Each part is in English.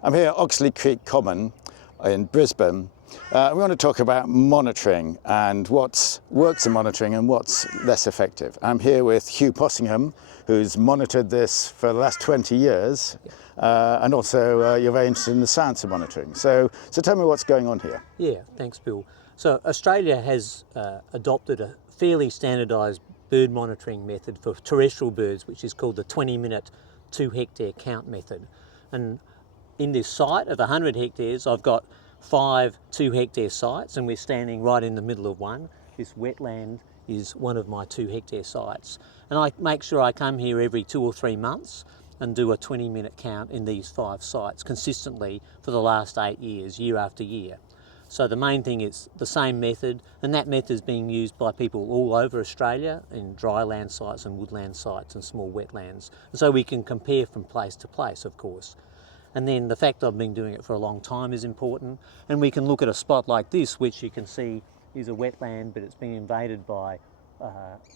I'm here at Oxley Creek Common in Brisbane. We want to talk about monitoring and what works in monitoring and what's less effective. I'm here with Hugh Possingham, who's monitored this for the last 20 years, and also you're very interested in the science of monitoring. So tell me what's going on here. Yeah, thanks, Bill. So Australia has adopted a fairly standardised bird monitoring method for terrestrial birds, which is called the 20-minute 2-hectare count method. And in this site of 100 hectares, I've got 5 2-hectare sites, and we're standing right in the middle of one. This wetland is one of my 2-hectare sites. And I make sure I come here every 2 or 3 months and do a 20-minute count in these 5 sites consistently for the last 8 years, year after year. So the main thing is the same method, and that method is being used by people all over Australia in dryland sites and woodland sites and small wetlands. And so we can compare from place to place, of course. And then the fact I've been doing it for a long time is important. And we can look at a spot like this, which you can see is a wetland, but it's been invaded by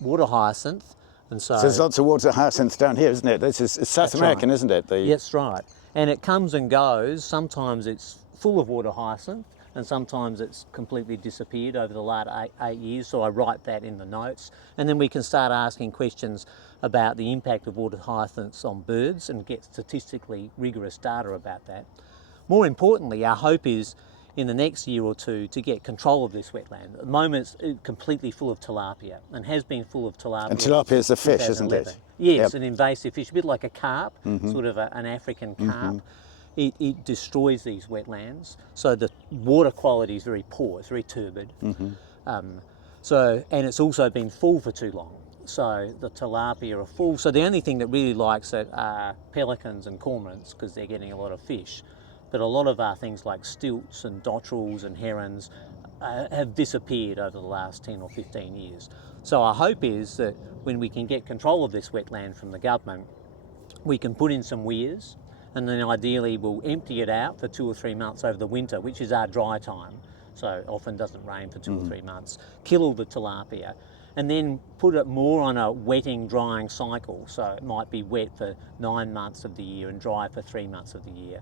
water hyacinth. And so there's lots of water hyacinth down here, isn't it? It's South American, right. Isn't it? That's right. And it comes and goes. Sometimes it's full of water hyacinth, and sometimes it's completely disappeared over the last 8 years, so I write that in the notes. And then we can start asking questions about the impact of water hyacinths on birds and get statistically rigorous data about that. More importantly, our hope is in the next year or two to get control of this wetland. At the moment it's completely full of tilapia, and has been full of tilapia. And tilapia is a fish, isn't it? Yes, an invasive fish, a bit like a carp, sort of an African carp. It destroys these wetlands, so the water quality is very poor, it's very turbid. And it's also been full for too long, so the tilapia are full. So the only thing that really likes it are pelicans and cormorants, because they're getting a lot of fish. But a lot of our things like stilts and dotterels and herons have disappeared over the last 10 or 15 years. So our hope is that when we can get control of this wetland from the government, we can put in some weirs, and then ideally we'll empty it out for 2 or 3 months over the winter, which is our dry time. So often doesn't rain for 2 or 3 months. Kill all the tilapia, and then put it more on a wetting, drying cycle. So it might be wet for 9 months of the year and dry for 3 months of the year.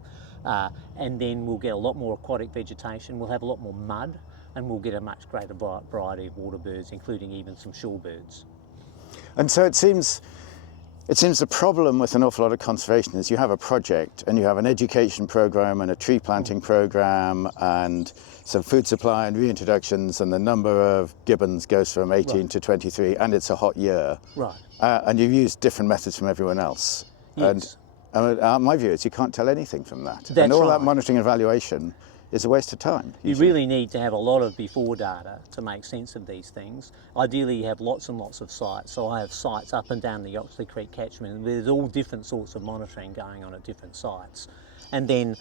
And then we'll get a lot more aquatic vegetation, we'll have a lot more mud, and we'll get a much greater variety of water birds, including even some shorebirds. And so it seems the problem with an awful lot of conservation is you have a project and you have an education program and a tree planting program and some food supply and reintroductions, and the number of gibbons goes from 18 to 23, and it's a hot year. Right. And you've used different methods from everyone else. Yes. And my view is you can't tell anything from that. That's and all right. that monitoring and evaluation is a waste of time. You really need to have a lot of before data to make sense of these things. Ideally you have lots and lots of sites. So I have sites up and down the Oxley Creek catchment, and there's all different sorts of monitoring going on at different sites. And then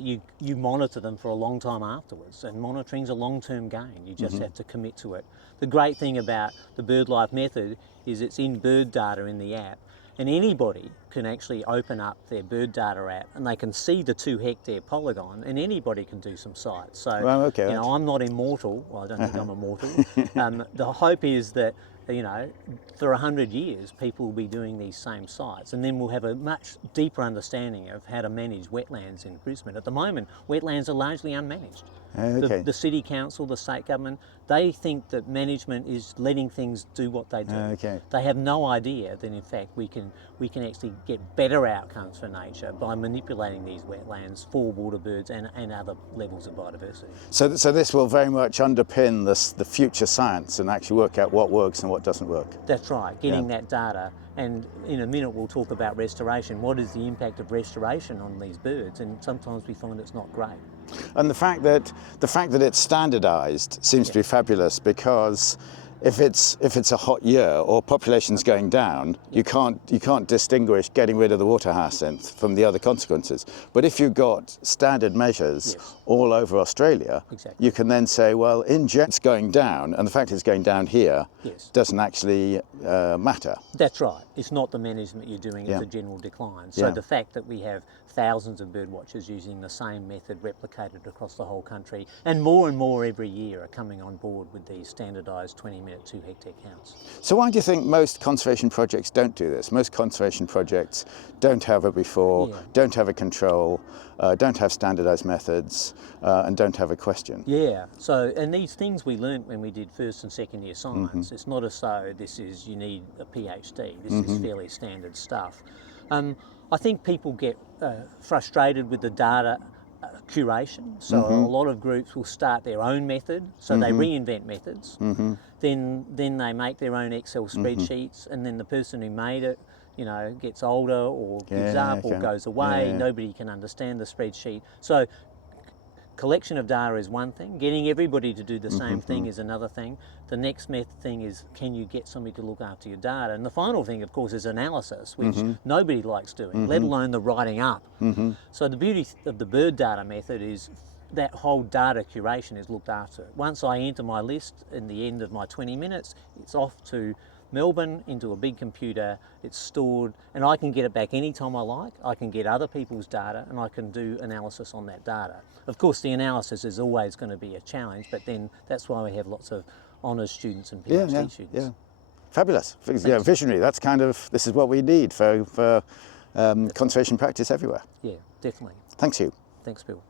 you monitor them for a long time afterwards, and monitoring's a long-term game. You just have to commit to it. The great thing about the BirdLife method is it's in BirdData in the app, and anybody can actually open up their BirdData app and they can see the 2-hectare polygon, and anybody can do some sites. So, well, okay, I'm not immortal. Well, I don't think I'm immortal. The hope is that, for 100 years, people will be doing these same sites, and then we'll have a much deeper understanding of how to manage wetlands in Brisbane. At the moment, wetlands are largely unmanaged. Okay. The city council, the state government, they think that management is letting things do what they do. Okay. They have no idea that in fact we can actually get better outcomes for nature by manipulating these wetlands for water birds and other levels of biodiversity. So this will very much underpin the future science and actually work out what works and what doesn't work. That's right, getting that data. And in a minute we'll talk about restoration. What is the impact of restoration on these birds? And sometimes we find it's not great. And the fact that it's standardised seems to be fabulous, because if it's a hot year or population's going down, you can't distinguish getting rid of the water hyacinth from the other consequences. But if you've got standard measures all over Australia, you can then say, well, in general it's going down, and the fact it's going down here doesn't actually matter. That's right. It's not the management you're doing, it's a general decline. So the fact that we have thousands of bird watchers using the same method replicated across the whole country, and more every year are coming on board with these standardised 20-minute 2-hectare counts. So why do you think most conservation projects don't do this? Most conservation projects don't have a before, don't have a control, don't have standardised methods, and don't have a question. Yeah, so, and these things we learnt when we did first and second year science. It's not as though this is, you need a PhD, this is fairly standard stuff. I think people get frustrated with the data curation, so a lot of groups will start their own method, so they reinvent methods, then they make their own Excel spreadsheets, and then the person who made it, you know, gets older or gives up or goes away, nobody can understand the spreadsheet. So collection of data is one thing, getting everybody to do the same thing is another thing. The next thing is, can you get somebody to look after your data? And the final thing, of course, is analysis, which nobody likes doing, let alone the writing up. So the beauty of the BirdData method is that whole data curation is looked after. Once I enter my list in the end of my 20 minutes, it's off to Melbourne into a big computer, it's stored, and I can get it back anytime I like. I can get other people's data and I can do analysis on that data. Of course, the analysis is always going to be a challenge, but then that's why we have lots of honours students and PhD students. Yeah. Fabulous. Yeah, visionary. That's kind of, this is what we need for conservation practice everywhere. Yeah, definitely. Thanks, Hugh. Thanks, Bill.